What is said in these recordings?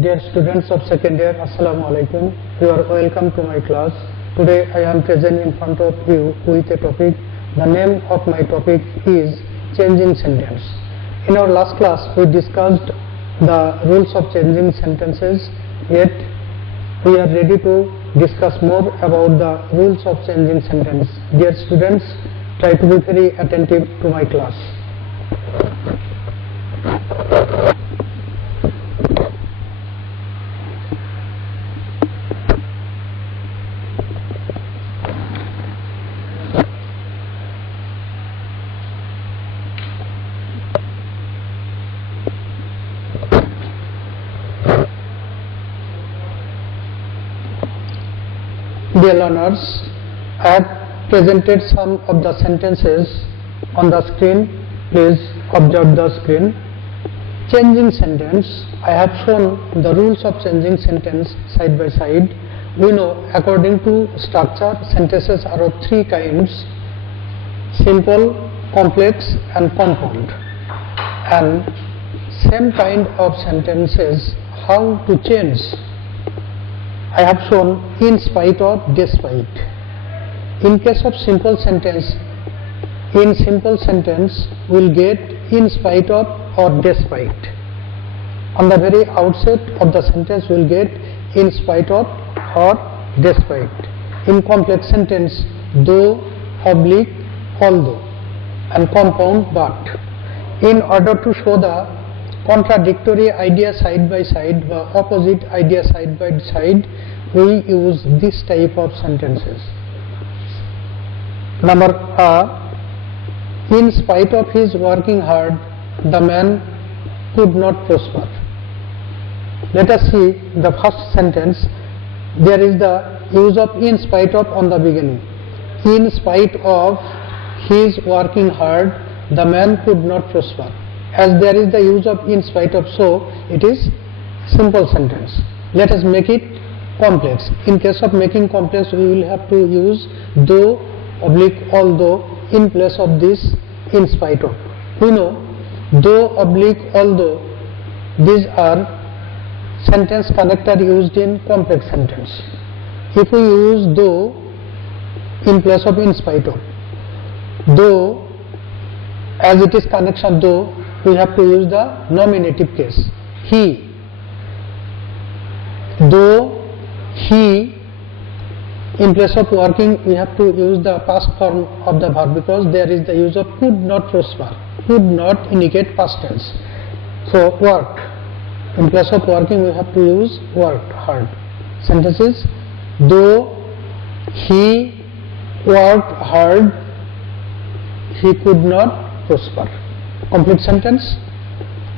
Dear students of second year, Assalamu alaikum. You are welcome to my class. Today I am present in front of you with a topic. The name of my topic is changing sentence. In our last class we discussed the rules of changing sentences, yet we are ready to discuss more about the rules of changing sentence. Dear students, try to be very attentive to my class. Dear learners, I have presented some of the sentences on the screen. Please observe the screen. Changing sentence. I have shown the rules of changing sentence side by side. We know according to structure, sentences are of three kinds: simple, complex and compound. And same kind of sentences, how to change, I have shown in spite of, despite. In case of simple sentence, in simple sentence we'll get in spite of or despite. On the very outset of the sentence we'll get in spite of or despite. In complex sentence, though, oblique, although, and compound, but. In order to show the contradictory idea side by side, the opposite idea side by side, we use this type of sentences. Number A, in spite of his working hard, the man could not prosper. Let us see the first sentence. There is the use of in spite of on the beginning. In spite of his working hard, the man could not prosper. As there is the use of in spite of, so it is simple sentence. Let us make it complex. In case of making complex, we will have to use though, oblique, although in place of this in spite of. We know though, oblique, although, these are sentence connector used in complex sentence. If we use though in place of in spite of, though, as it is connection though, we have to use the nominative case. He, though he, in place of working we have to use the past form of the verb, because there is the use of could not prosper. Could not indicate past tense. So worked, in place of working we have to use worked hard. Sentences: though he worked hard, he could not prosper. Complete sentence: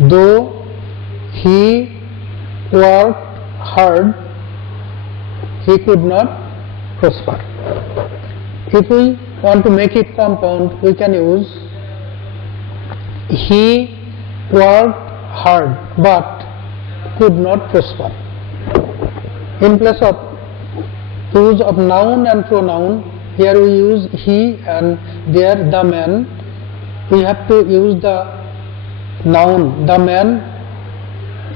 though he worked hard, he could not prosper. If we want to make it compound, we can use he worked hard but could not prosper. In place of use of noun and pronoun, here we use he and there the man. We have to use the noun, the man,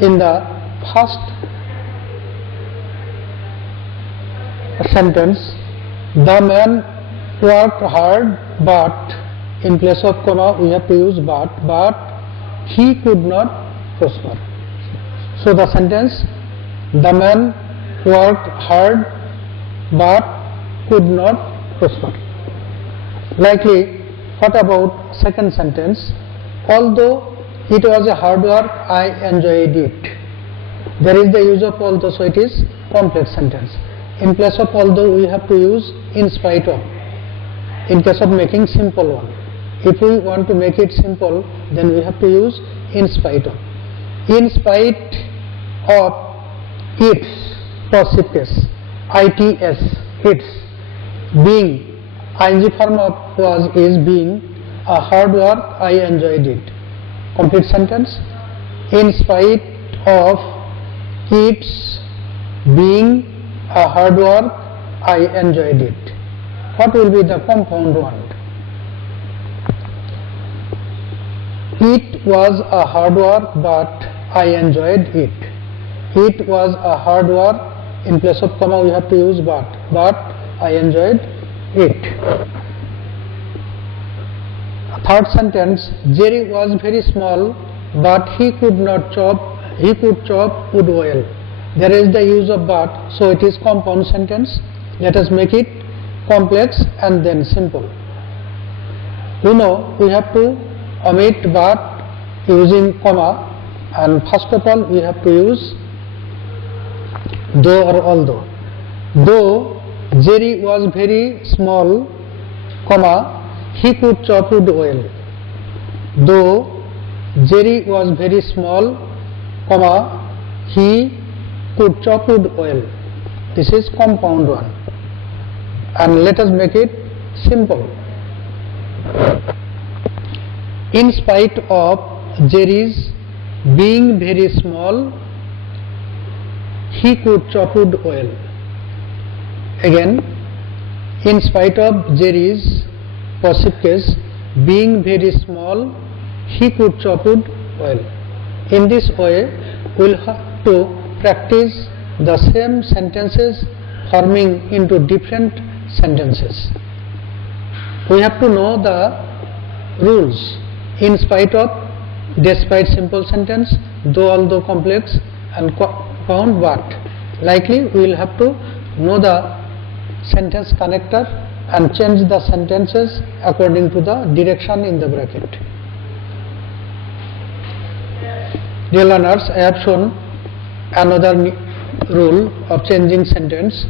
in the first sentence. The man worked hard but, in place of comma we have to use but he could not prosper. So the sentence: the man worked hard but could not prosper. Likely, what about second sentence? Although it was a hard work, I enjoyed it. There is the use of although, so it is complex sentence. In place of although we have to use in spite of, in case of making simple one. If we want to make it simple, then we have to use in spite of. In spite of its, possessive case, its, its, being, ing form of was is being, a hard work, I enjoyed it. Complete sentence: in spite of its being a hard work, I enjoyed it. What will be the compound one? It was a hard work but I enjoyed it. It was a hard work. In place of comma we have to use but I enjoyed it. Third sentence, Jerry was very small but he could chop wood well. There is the use of but, so it is compound sentence. Let us make it complex and then simple. You know we have to omit but using comma, and first of all we have to use though or although. Though Jerry was very small, comma, he could chop wood well. Though Jerry was very small, comma, he could chop wood well. This is compound one. And let us make it simple. In spite of Jerry's being very small, he could chop wood well. Again, in spite of Jerry's passive case being very small, he could chop wood well. In this way, we will have to practice the same sentences forming into different sentences. We have to know the rules. In spite of, despite simple sentence, though although complex, and compound but. Likely we will have to know the sentence connector and change the sentences according to the direction in the bracket. Dear learners, I have shown another rule of changing sentence.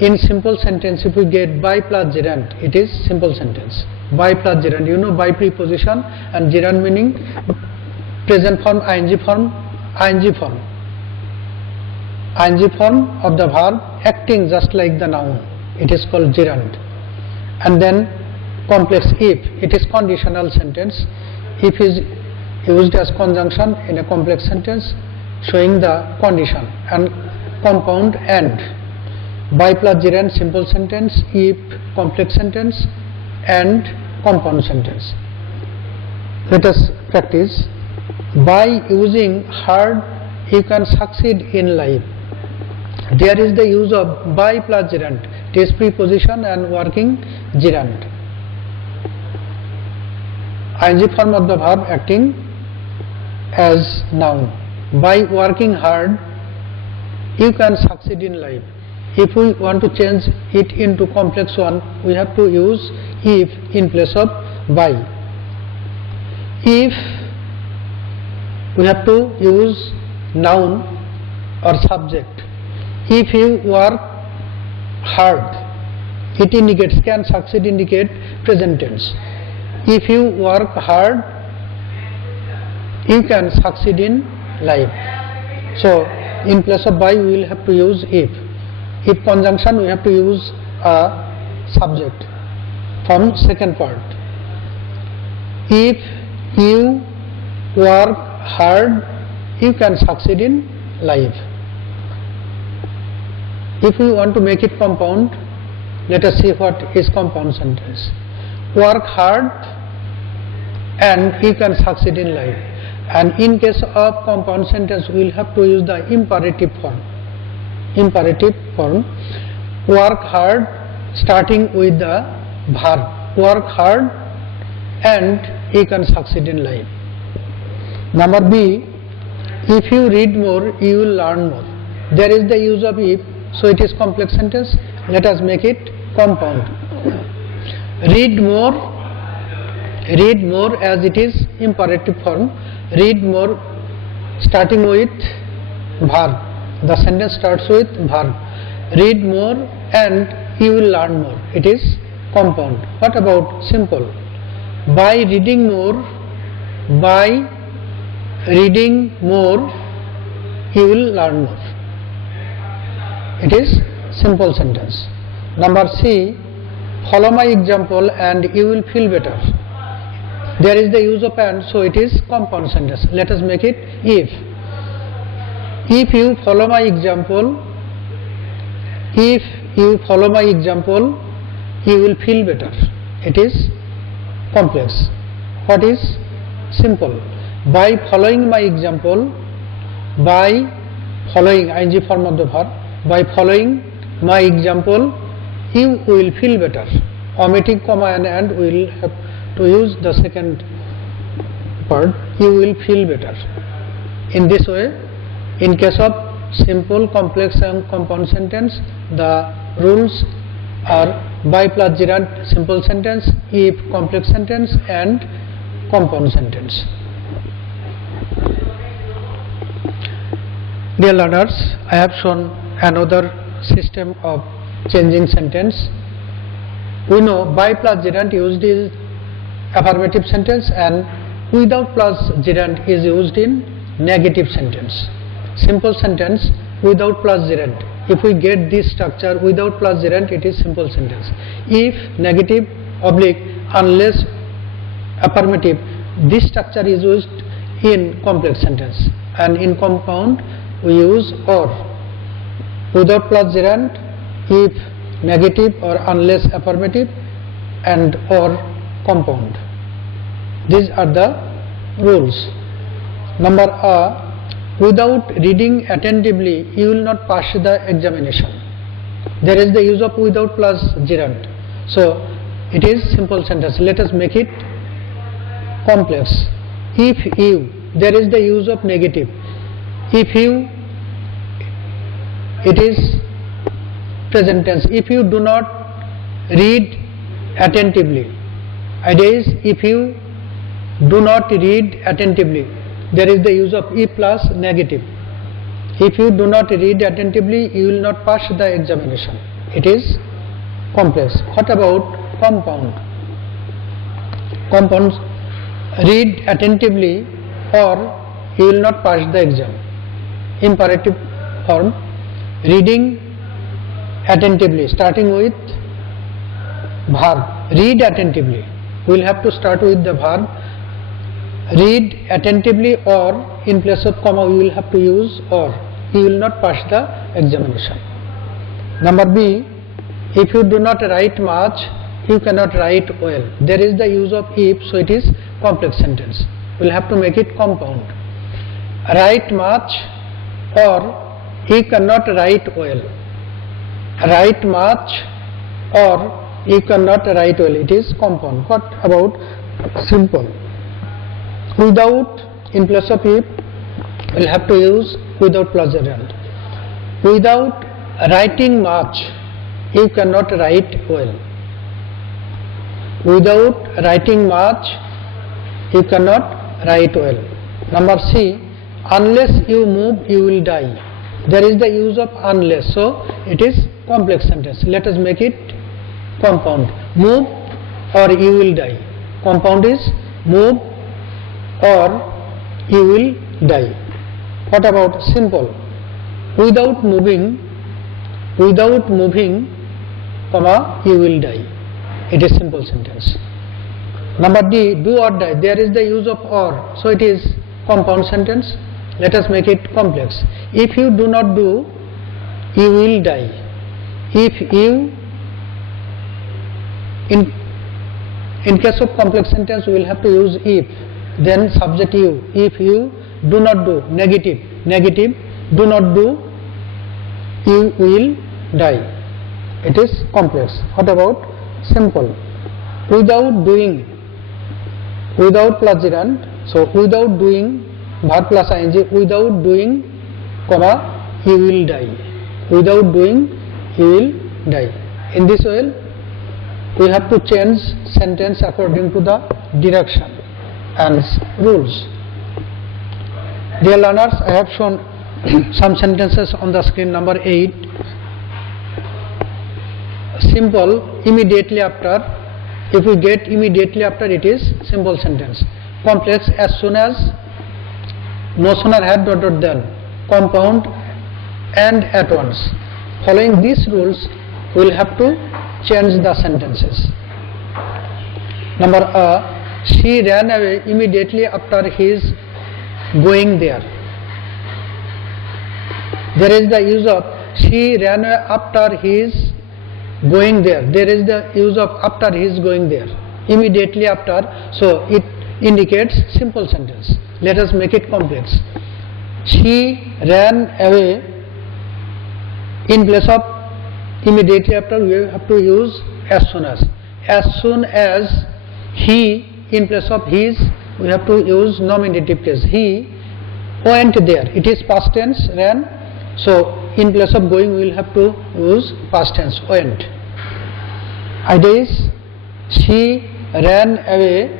In simple sentence, if we get by plus gerund, it is simple sentence. By plus gerund, you know by preposition, and gerund meaning present form, ing form, ing form. Ing form of the verb acting just like the noun. It is called gerund. And then complex if, it is conditional sentence. If is used as conjunction in a complex sentence showing the condition. And compound and. By plus gerund simple sentence, if complex sentence, and compound sentence. Let us practice. By using hard, you can succeed in life. There is the use of by plus gerund. It is preposition and working gerund. Ing form of the verb acting as noun. By working hard, you can succeed in life. If we want to change it into complex one, we have to use if in place of by. If, we have to use noun or subject. If you work hard, it indicates, can succeed indicate present tense. If you work hard, you can succeed in life. So in place of by we will have to use if. If conjunction we have to use a subject from second part. If you work hard, you can succeed in life. If we want to make it compound, let us see what is compound sentence. Work hard and you can succeed in life. And in case of compound sentence, we will have to use the imperative form. Imperative form. Work hard starting with the verb. Work hard and you can succeed in life. Number B, if you read more, you will learn more. There is the use of if, so it is complex sentence. Let us make it compound. Read more as it is imperative form. Read more starting with verb. The sentence starts with verb. Read more and you will learn more. It is compound. What about simple? By reading more, you will learn more. It is simple sentence. Number C, follow my example and you will feel better. There is the use of and, so it is compound sentence. Let us make it if. If you follow my example, you will feel better. It is complex. What is simple? By following my example, following ing form of the verb. By following my example, you will feel better. Omitting comma and we will have to use the second word, you will feel better. In this way, in case of simple, complex and compound sentence, the rules are by plus gerund simple sentence, if complex sentence and compound sentence. Dear learners, I have shown another system of changing sentence. We know by plus gerund used is affirmative sentence and without plus gerund is used in negative sentence. Simple sentence without plus gerund. If we get this structure without plus gerund, it is simple sentence. If negative oblique unless affirmative, this structure is used in complex sentence, and in compound we use or. Without plus gerund, if negative or unless affirmative, and or compound. These are the rules. Number A, without reading attentively you will not pass the examination. There is the use of without plus gerund, so it is simple sentence. Let us make it complex. If you, there is the use of negative. If you, it is present tense. If you do not read attentively, idea is if you do not read attentively, there is the use of e plus negative. If you do not read attentively, you will not pass the examination. It is complex. What about compound? Compounds, read attentively or you will not pass the exam. Imperative form, reading attentively, starting with verb. Read attentively. We will have to start with the verb. Read attentively, or in place of comma we will have to use or. You will not pass the examination. Number B, if you do not write much, you cannot write well. There is the use of if, so it is complex sentence. We will have to make it compound. Write much or he cannot write well. Write much or he cannot write well. It is compound. What about simple? Without, in place of if, we will have to use without plus gerund. Without writing much, you cannot write well. Without writing much, you cannot write well. Number C, unless you move, you will die. There is the use of unless, so it is complex sentence. Let us make it compound. Move or you will die. Compound is move or you will die. What about simple? Without moving, comma, you will die. It is simple sentence. Number D, do or die. There is the use of or, so it is compound sentence. Let us make it complex. If you do not do, you will die. If you, in case of complex sentence we will have to use if, then subject you. If you do not do, negative, do not do, you will die. It is complex. What about simple? Without doing, without plus gerund, so without doing, verb plus ing, without doing, comma, he will die. Without doing, he will die. In this way, we have to change sentence according to the direction and rules. Dear learners, I have shown some sentences on the screen. Number 8. Simple, immediately after. If we get immediately after, it is simple sentence. Complex, as soon as, no sooner had dot dot than. Compound, and at once. Following these rules, we will have to change the sentences. Number A, she ran away immediately after his going there. There is the use of she ran away after his going there. There is the use of after his going there. Immediately after, so it indicates simple sentence. Let us make it complex. she ran away. In place of immediately after, we have to use as soon as. As soon as he, in place of his, we have to use nominative case. He went there. It is past tense, ran. So in place of going, we will have to use past tense, went. Idea is she ran away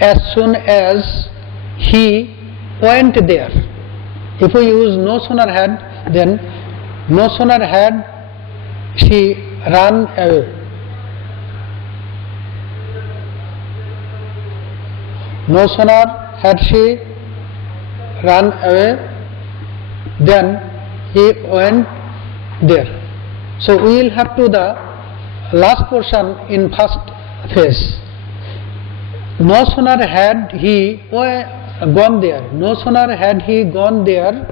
as soon as he went there. If we use no sooner had, then no sooner had she run away. No sooner had she run away, then he went there. So we will have to the last portion in first phase. No sooner had he gone there, no sooner had he gone there,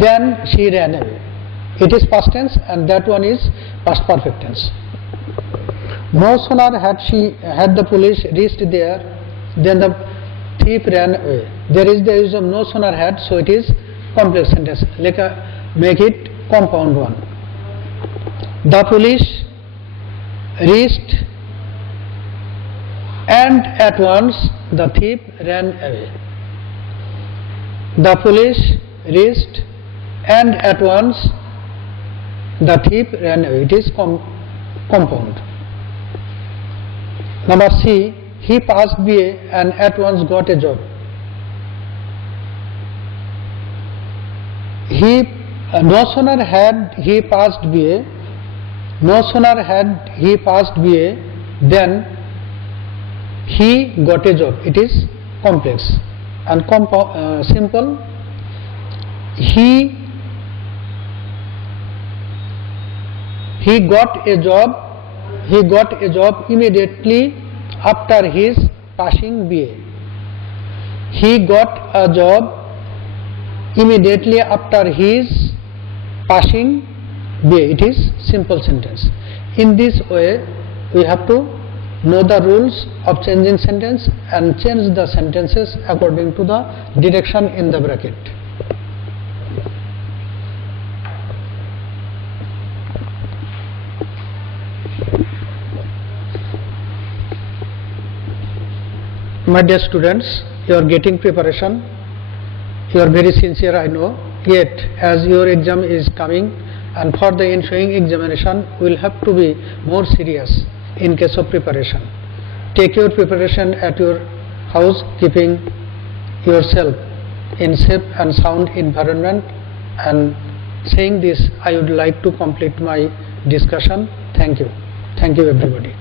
then she ran away. It is past tense and that one is past perfect tense. No sooner had the police reached there, then the thief ran away. There is the use of no sooner had, so it is complex sentence. Make it compound one. The police reached and at once the thief ran away. The police reached and at once the thief ran away. It is compound. Number C, he passed BA and at once got a job. No sooner had he passed BA, no sooner had he passed BA, then he got a job. It is complex. And simple, he got a job immediately after his passing BA. He got a job immediately after his passing BA. It is simple sentence. In this way, we have to know the rules of changing sentence and change the sentences according to the direction in the bracket. My dear students, you are getting preparation. You are very sincere, I know. Yet, as your exam is coming, and for the ensuing examination, we will have to be more serious in case of preparation. Take your preparation at your house, keeping yourself in safe and sound environment. And saying this, I would like to complete my discussion. Thank you. Thank you, everybody.